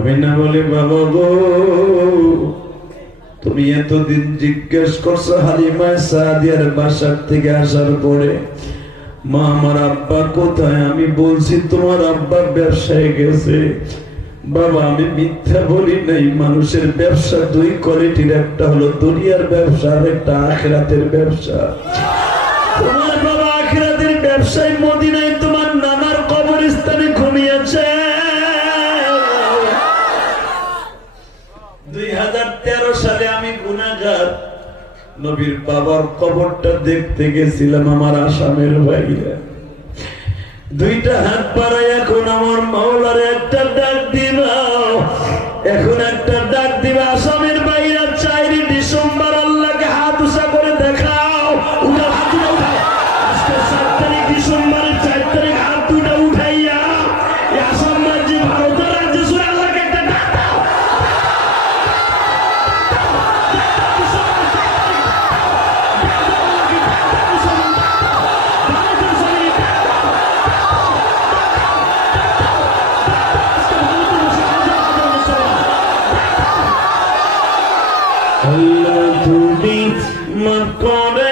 আমিনা বলে বাবা গো। তুমি এতদিন জিজ্ঞেস করছ হালিমা সাদিয়ার বাসার থেকে আসার পরে, মা, আমার আব্বা কোথায়? আমি বলছি, তোমার আব্বা ব্যবসায় গেছে। বাবা, আমি মিথ্যা বলি নাই, মানুষের ব্যবসা দুই কোয়ালিটির, একটা হলো দুনিয়ার ব্যবসা আর একটা আখেরাতের ব্যবসা। তোমার বাবা আখেরাতের ব্যবসায় মদিনায় সালে আমি গুনাগার নবীর বাবার কবরটা দেখতে গেছিলাম আমার আসামের বাইরে। দুইটা হাত পাড়ায় এখন আমার মাওলার I love to beat my body.